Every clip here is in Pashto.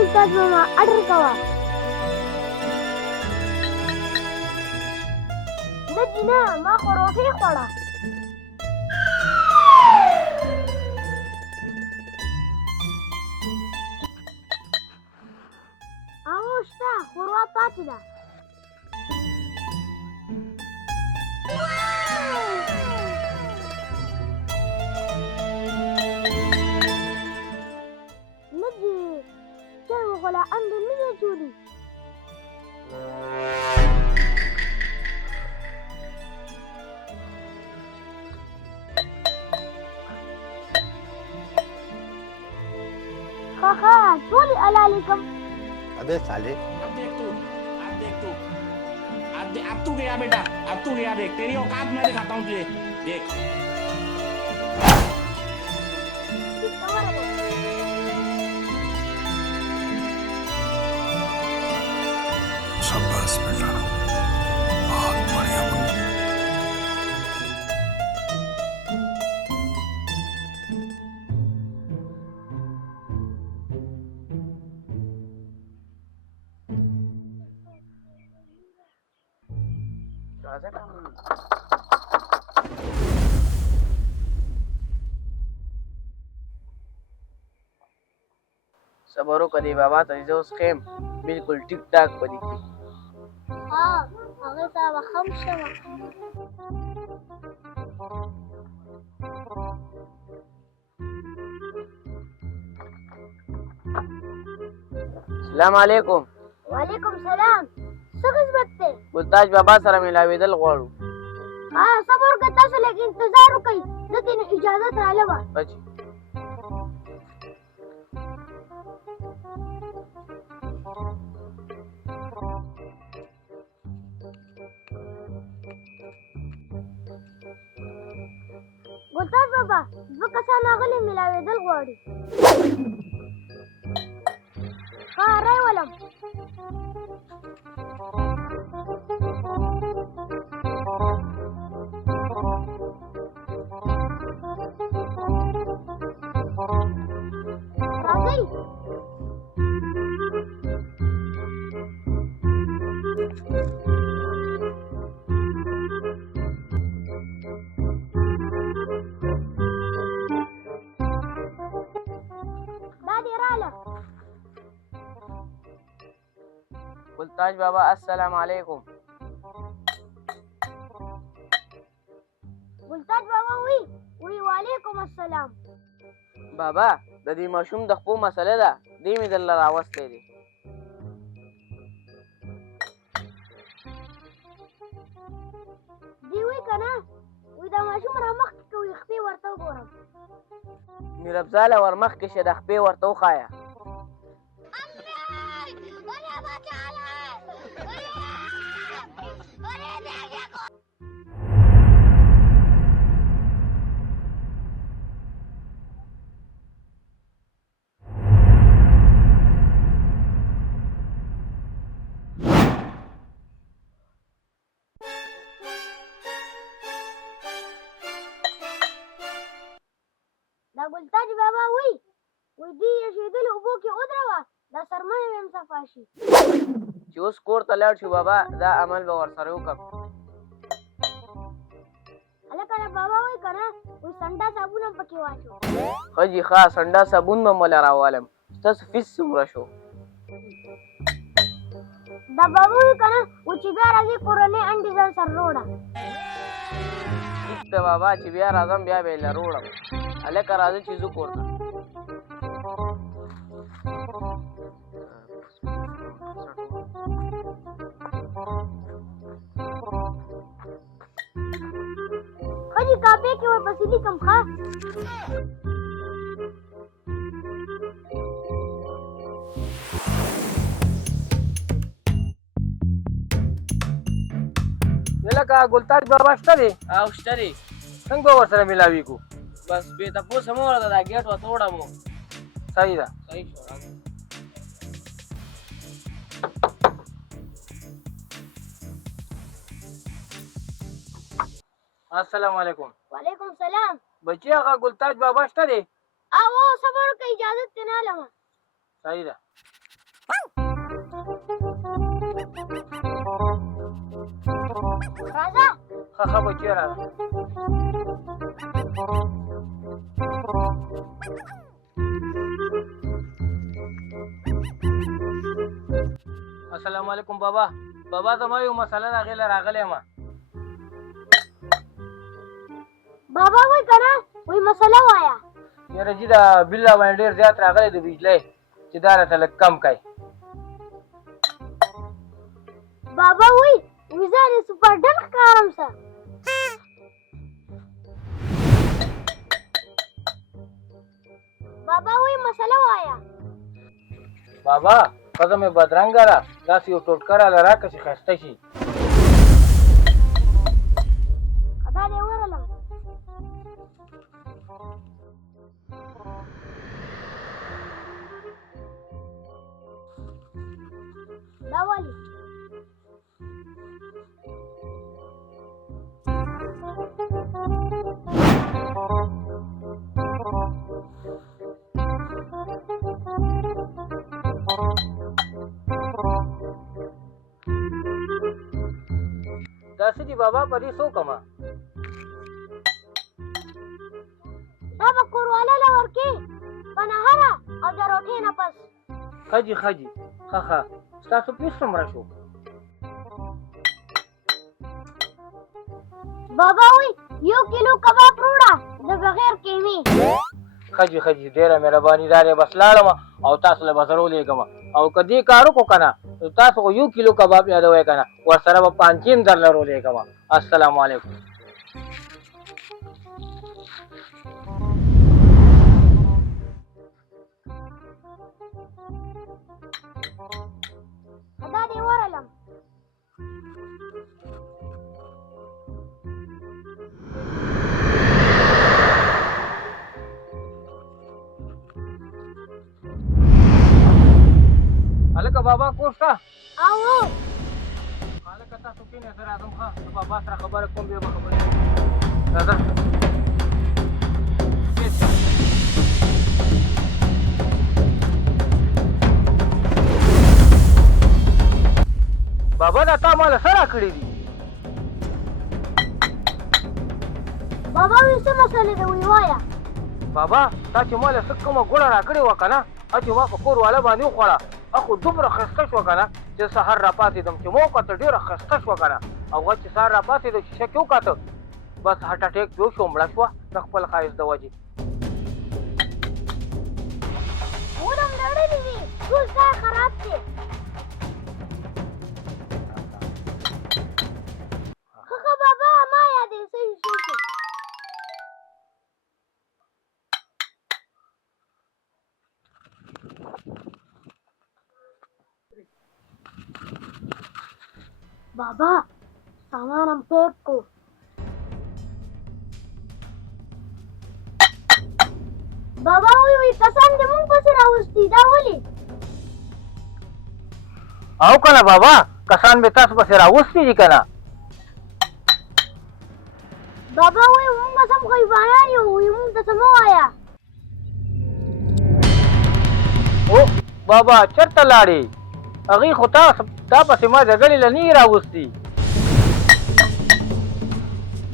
ګلتاج ماما اډر کوه. نه جي نه، ما خو روټۍ خوړه. هغه شته، ښوروا پاتې ده. نه جي چای وغوله، انډې نه دی جوړي. हाँ टोली अलालेकुम। अबे साले अब तू गया बेटा, अब तू गया। देख तेरी औकात मैं दिखाता हूँ तुझे, देख। शाबाश बेटा, बहुत बढ़िया। सबरो कदी बाबा तजो स्केम बिल्कुल टिक टाक पदी की। हाँ هغه ته به خم شوه. अस्सलाम वालेकुम। वालेकुम सलाम। څه خدمت دی؟ ګلتاج بابا سره ملاوېدل غواړو. ها صبر وکړه، تاسو لږ انتظار وکړئ، زه ترې اجازت رالمه. بچ ګلتاج بابا دوه کسان راغلي ملاوېدل غواړي. ها راولم. راځئ. دا دې راله. ګلتاج بابا السلام علیکم. ګلتاج بابا وی وعلیکم السلام. بابا د دې ماشوم د خپو مسله ده، دې مې دلته راوستی دی. دی وی که نه وی دا ماشوم را مخکې کوي، خپې ورته وګورم. میرافضاله ور مخکې شه، د خپې ورته وښایه. دا ګلتاج بابا وی دې ایښېدلو اوبو کې ودروه، دا څرمنې به هم صفا شي. چې اوس کور ته لاړ شو بابا، دا عمل به ورسره وکړم. هلکه دا بابا وی که نه وی سنډا صابون هم پکې واچو. ښه جي ښه، سنډا صابون به موله راوالم. ستاسو فیس څومره شو؟ دا بابا وی که نه وی چې بیا راځې کورنۍ انډې ځان سره روړه. ټیک ده بابا، چې بیا راځم بیا به یې له روړم. هلکه راځه چې ځو کور ته. ښه جي کاپۍ کې ورپسې لیکم. ښه لکه ګلتاج بابا شته دی؟ او شته دی. څنګه به ورسره ملاوېږو؟ بس بې تپوسه مه ورته، دا ګېټ ورته وړم. صحیح ده. صحیح شو. السلام علیکم. وعلیکم سلام. بچی هغه ګلتاج بابا شته دی؟ او صبر وکړه، اجازت ترې نه علمه. صحیح ده. राजा हा बच्ची राजा अस्सलाम वालेकुम बाबा बाबा जमा यो मसाला रागले मा बाबा वही करा वही मसाला वाया यार जिदा बिल्ला वन ढेर ज्यादा रागले दे बिजले चिदारा तल कम काय बाबा वही विजाने सुपर डल कारम सा बाबा वही मसाला वाया बाबा कदम बदरंगारा दासी टोटकरा लरा कशी खस्ताशी अदा देवरला दावाली दासी जी बाबा परी सो कमा दाबा कुरवाला लवर के पनाहरा और जरोठे न पस खाजी हा स्टासो पिस्टम रशो बाबा वही यो किलो कबाब रूड़ा द बगैर केमी खाजी डेरा मेहरबानी दारे बस लाड़मा और तासो ले बसरो ले गमा और कदी कारो को कना तासो को यू किलो कबाब याद होए कना और सरब पांचीन दर रो ले गमा अस्सलाम वालेकुम अदा देवरला अलक बाबा कोस्टा आओ अलक ता सुकी ने सर आदम खां तो बाबा सर खबर कोम बे खबर दादा बाबा ना ता मला सर आकडी दी बाबा विसे मसाले दे वही वाया बाबा ता چې مال سکه ګوړه راکړې وکنه اته ما په کور والا باندې وخوړه اخو دومره خسته شو کنه چې سحر را پاتې دم چې مو کته ډیره خسته شو کنه او چې سحر را پاتې د شیشه کېو کاته بس هټ اٹیک جو شو مړه شو د خپل خایز د وجې ودم لړلې دي ټول ځای خراب دي خخه بابا ما یادې صحیح شو बाबा सामान हम पैक को बाबा वही कसान दे मुंग पसे रावस्ती दावली او کنه बाबा कसान به تاسو بس راوستي دي کنه बाबा वही मुंग सम कोई बाया यो वही मुंग त समो आया او बाबा چرته لاړې اغي خو تاسو دا پسې ما دغلی لنی راوستي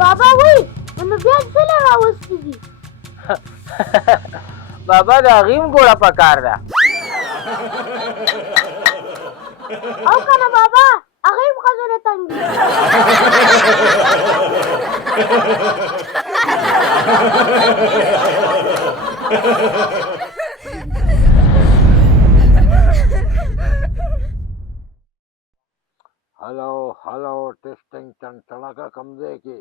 बाबा वही हम بیا څه راوستي دي बाबा دا غیم ګوړه پکار ده او کنه بابا اغه خزانه تنګ हेलो टेस्टिंग टन तड़का कम दे के